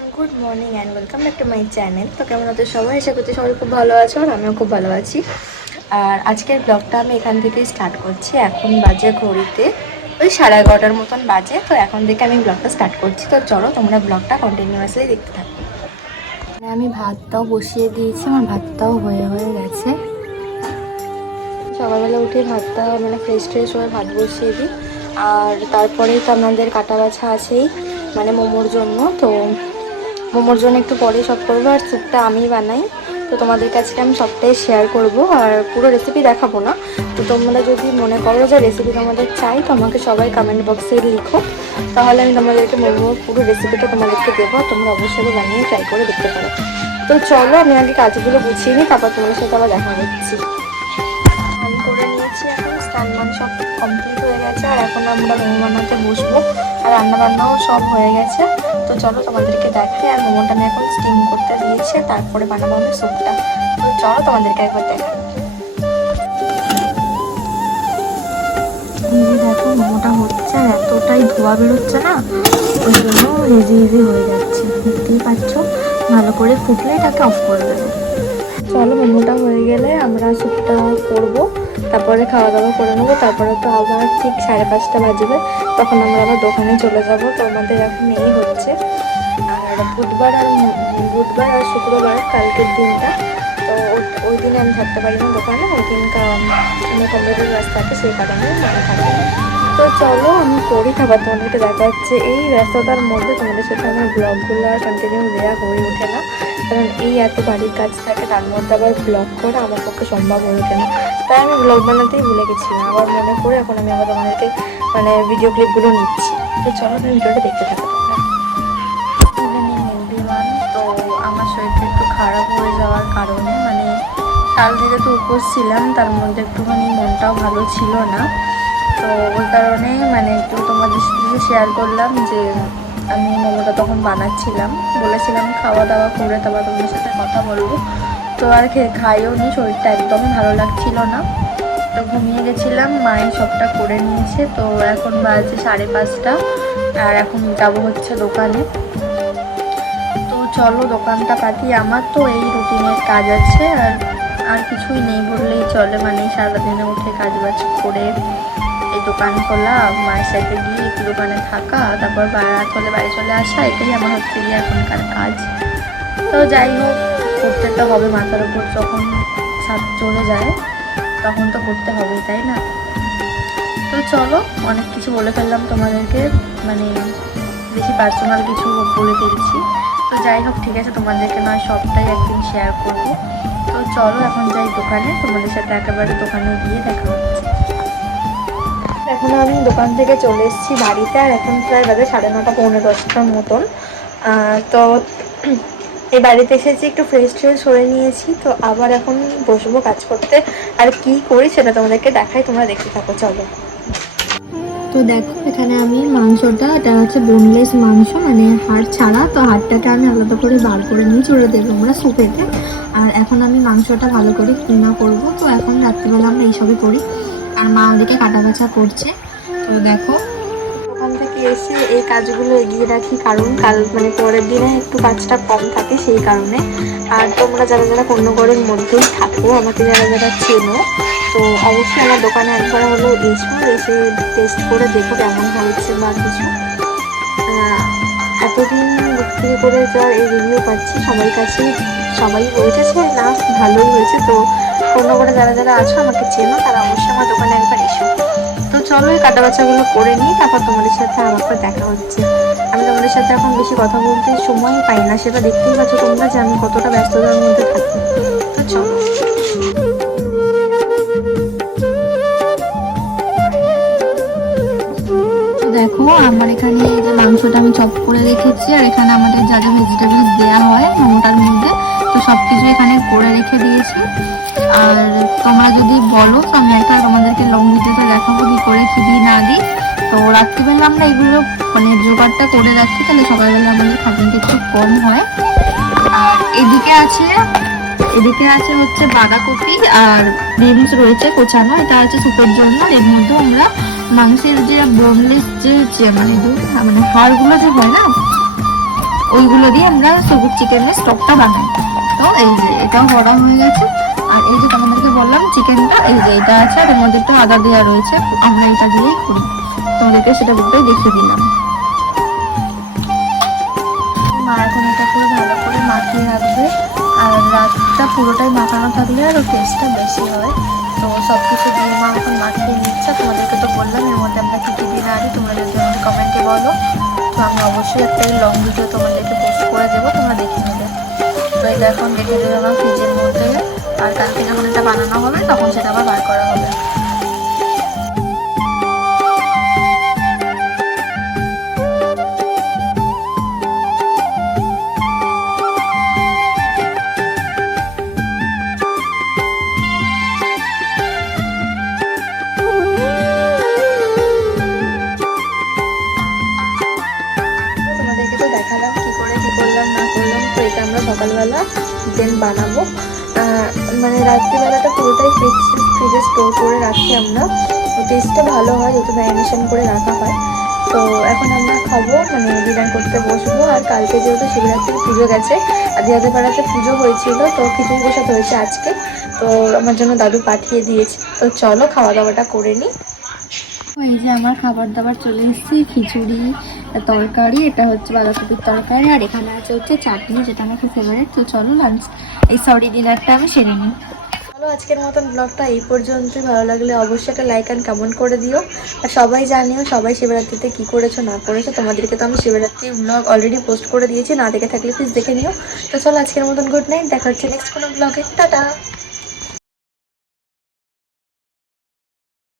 Everyone, good morning and welcome back to my channel. তো কেমন আছো সবাই? আশা করছি সবাই খুব ভালো আছো, আর আমিও খুব ভালো আছি। আর আজকের ব্লগটা আমি এখান থেকেই স্টার্ট করছি। এখন বাজে ঘড়িতে ওই 11:30 মতন বাজে। তো এখন থেকে আমি ব্লগটা স্টার্ট করছি। তো চলো তোমরা ব্লগটা কন্টিনিউয়াসলি দেখতে থাকো। আমি ভাতটাও বসিয়ে দিয়েছি, আমার ভাতটাও হয়ে গেছে। সকালবেলা উঠে ভাতটা ফ্রেশ হয়ে ভাত বসিয়ে দিই। আর তারপরেই তো আমাদের কাটা বাছা আছেই, মোমোর জন্য। তো মোমোর জন্য একটু পরে সব করবো। আর স্যুপটা আমি বানাই, তো তোমাদের কাছে আমি সবটাই শেয়ার করব। আর পুরো রেসিপি দেখাবো না। তো তোমরা যদি মনে করো যে রেসিপি তোমাদের চাই, তো আমাকে সবাই কমেন্ট বক্সে লিখো, তাহলে আমি তোমাদেরকে মোমোর পুরো রেসিপিটা তোমাদেরকে দেবো। তোমরা অবশ্যই বানিয়ে ট্রাই করে দেখতে পারো। তো চলো আমি আগে কাজগুলো গুছিয়ে নিই, তারপর তোমাদের সাথে আবার দেখা হচ্ছি। আমি করে নিয়েছি, এখন স্নান সব কমপ্লিট হয়ে গেছে। আর এখন আমরা মোমো বানাতে বসবো। আর রান্নাবান্নাও সব হয়ে গেছে। তো চলো তোমাদেরকে দেখাই। আর মোমোটা আমি এখন স্টিম করতে দিয়েছে, তারপরে বানাবো আমি স্যুপটা। তো চলো তোমাদেরকে একবার দেখাই। দেখো মোমোটা হচ্ছে, আর এতটাই ধোয়া বেরোচ্ছে না, ওই জন্য ইজি হয়ে যাচ্ছে। দেখতেই পাচ্ছ, ভালো করে ফুটলে এটাকে অফ করে দেবো। চলো মোমোটা হয়ে গেলে আমরা স্যুপটা করবো, তারপরে খাওয়া দাওয়া করে নেবো। তারপরে তো আবার ঠিক 5:30 বাজবে, তখন আমরা আবার দোকানে চলে যাব। তো আমাদের এখন এই হচ্ছে। আর বুধবার আর শুক্রবার কালকের দিনটা, তো ওই দিনে আমি থাকতে পারি না দোকানে। ওই দিনটা আমার কম্পিউটার ক্লাস থাকে, সেই কারণে আমি থাকি না। তো চলো আমি করি, খাবার তোমাদেরকে দেখা যাচ্ছে। এই ব্যস্ততার মধ্যে তোমাদের সাথে আমার ব্লগগুলো আর কন্টিনিউ দেওয়া হয়ে ওঠে না, কারণ এই এত বাড়ির কাজ থাকে, তার মধ্যে আবার ব্লগ করা আমার পক্ষে সম্ভব হয়ে ওঠে না। তাই আমি ব্লগ বানাতেই ভুলে গেছিলাম। আবার মনে করে এখন আমি আবার তোমাদেরকে ভিডিও ক্লিপগুলো নিচ্ছি। তো চলো আমি ভিডিওটা দেখতে থাকো। তো আমার শরীরটা একটু খারাপ হয়ে যাওয়ার কারণে কাল থেকে তো উপোস ছিলাম, তার মধ্যে একটুখানি মনটাও ভালো ছিল না। তো ওই কারণে একটু তোমাদের সাথে শেয়ার করলাম যে আমি মোমোটা তখন বানাচ্ছিলাম, বলেছিলাম খাওয়া দাওয়া করে তারপর তোমাদের সাথে কথা বলবো। তো আর খাইও নি, শরীরটা একদমই ভালো লাগছিল না। তো ঘুমিয়ে গেছিলাম, মায়ের সবটা করে নিয়েছে। তো এখন বাজে 5:30, আর এখন যাব হচ্ছে দোকানে। তো চলো দোকানটা পাতি। আমার তো এই রুটিনের কাজ আছে, আর কিছুই নেই বললেই চলে। সারাদিনে উঠে কাজ বাজ করে এই দোকান খোলা, মায়ের সাথে গিয়ে একটু দোকানে থাকা, তারপর রাত হলে বাড়ি চলে আসা, এটাই আমার হচ্ছে গিয়ে এখনকার কাজ। তো যাই হোক, করতে তো হবে, মাথার উপর যখন ছাদ চলে যায় তখন তো করতে হবে, তাই না? তো চলো, অনেক কিছু বলে ফেললাম তোমাদেরকে, বেশি পার্সোনাল কিছু বলে ফেলছি। তো যাই হোক, ঠিক আছে, তোমাদেরকে নয় সবটাই একদিন শেয়ার করবো। তো চলো এখন যাই দোকানে, তোমাদের সাথে একেবারে দোকানে গিয়ে দেখা হচ্ছে। এখন আমি দোকান থেকে চলে এসেছি বাড়িতে, আর এখন প্রায় বাজে 9:30 পৌনে 10টার মতন। তো এই বাড়িতে এসেছি, একটু ফ্রেশ হয়ে নিয়েছি। তো আবার এখন বসবো কাজ করতে। আর কি করি সেটা তোমাদেরকে দেখাই, তোমরা দেখতে থাকো। চলো। তো দেখো এখানে আমি মাংসটা, এটা হচ্ছে বোনলেস মাংস, হাড় ছাড়া। তো হাড়টাকে আমি আলাদা করে বার করে নিয়েছি, ওটা দেবো আমরা সুপেতে। আর এখন আমি মাংসটা ভালো করে কিমা করবো। তো এখন রাত্রিবেলা আমরা এইসবই করি। আর মা ওদিকে কাটা বাছা করছে। তো দেখো, ওখান থেকে এসে এই কাজগুলো এগিয়ে রাখি, কারণ কাল পরের দিনে একটু কাজটা কম থাকে, সেই কারণে। আর তোমরা যারা যারা কন্যগড়ের মধ্যেই থাকো, আমাকে যারা যারা চেনো, তো অবশ্যই আমার দোকানে একবার হলেও এসে টেস্ট করে দেখো কেমন হয়েছে বা কিছু। এতদিন বিক্রি করে যা এই রিভিউ পাচ্ছি সবার কাছেই, সবাই বলছে যে না ভালোই হয়েছে। তো কন্যগড়ে যারা যারা আছো, আমাকে চেনো, তারা অবশ্যই আমার দোকানে একবার এসো। তো চলো এই কাটা বাচ্চাগুলো করে নিই, তারপর তোমাদের সাথে আমাকে দেখা হচ্ছে। আমি তোমাদের সাথে এখন বেশি কথা বলতে সময় পাই না, সেটা দেখতেই পাচ্ছ তোমরা যে আমি কতটা ব্যস্ততার মধ্যে থাকি। তো চলো। দেখো আমার এখানে এই যে মাংসটা আমি চপ করে রেখেছি, আর এখানে আমাদের যা যা ভেজিটেবলস দেওয়া হয় মোমোটার মধ্যে, তো সব কিছু এখানে করে রেখে দিয়েছি। আর তোমরা যদি বলো তো আমি একটা তোমাদেরকে লং ভিডিওতে দেখাবো কি করে কি দিই না দিই। তো রাত্রিবেলা আমরা এগুলো জোগাড়টা করে রাখছি, তাহলে সকালবেলা আমাদের খাবারটা একটু কম হয়। আর এদিকে আছে হচ্ছে বাঁধাকপি, আর বিনস রয়েছে কোচানো, এটা আছে সুপের জন্য। এর মধ্যে আমরা মাংসের যে বোনলেস যে হাড়গুলো যে হয় না, ওইগুলো দিয়ে আমরা সবুজ চিকেনের স্টকটা বানাই। তো এই যে এটাও বড়া হয়ে গেছে। আর এই যে তোমাদেরকে বললাম চিকেনটা এই যে এটা আছে, আর এর মধ্যে একটু আদা দেওয়া রয়েছে, আমরা এটা দিয়েই করি, তোমাদেরকে সেটা পুরোটাই দেখিয়ে দিলাম। মা এখন এটা পুরো ভালো করে মাখিয়ে রাখবে, আর রাতটা পুরোটাই মাখানো থাকলে আরও টেস্টটা বেশি হয়। তো সব কিছু দিয়ে মা এখন মাখিয়ে নিচ্ছে। তোমাদেরকে তো বললাম এর মধ্যে আমরা কী কী দিন আনি, তোমরা যদি আমাকে কমেন্টে বলো তো আমি অবশ্যই একটা লং ভিডিও তোমাদেরকে পোস্ট করে দেবো, তোমরা দেখে নেবে। তো এটা এখন রেখে দেবে আমার ফ্রিজের মধ্যে, আর কালকে যখন এটা বানানো হবে তখন সেটা আবার বার করা হবে। তোমাদেরকে তো দেখালাম কী করে কী করলাম না করলাম। তো এটা আমরা সকালবেলা দেন বানাবো, মানে রাত্রিবেলাটা পুরোটাই ফ্রিজে স্টোর করে রাখি আমরা। টেস্টটা ভালো হয় যেহেতু ম্যারিনেশন করে রাখা হয়। তো এখন আমরা খাবো, মানে ডিনার করতে বসবো। আর কালকে যেহেতু শিবরাত্রির পুজো গেছে, আর দিয়াদের পাড়াতে পুজো হয়েছিল, তো খিচুড়ি প্রসাদ হয়েছে আজকে, তো আমার জন্য দাদু পাঠিয়ে দিয়েছে। তো চলো খাওয়া দাওয়াটা করে নিই। এই যে আমার খাবার দাবার চলে এসেছে, খিচুড়ি, তরকারি, এটা হচ্ছে বাঁধাকপির তরকারি, আর এখানে আছে হচ্ছে চাটনি, যেটা আমার খুব ফেভারিট। তো চলো ডিনারটা আমি সেরে নিই। চলো আজকের মতন ব্লগটা এই পর্যন্তই। ভালো লাগলে অবশ্যই একটা লাইক অ্যান্ড কমেন্ট করে দিও, আর সবাই জানিও সবাই শিবরাত্রিতে কী করেছো না করেছো। তোমাদেরকে তো আমি শিবরাত্রির ব্লগ অলরেডি পোস্ট করে দিয়েছি, না দেখে থাকলে প্লিজ দেখে নিও। তো চলো আজকের মতন গুড নাইট, দেখা হচ্ছে নেক্সট কোনো ব্লগে, টাটা।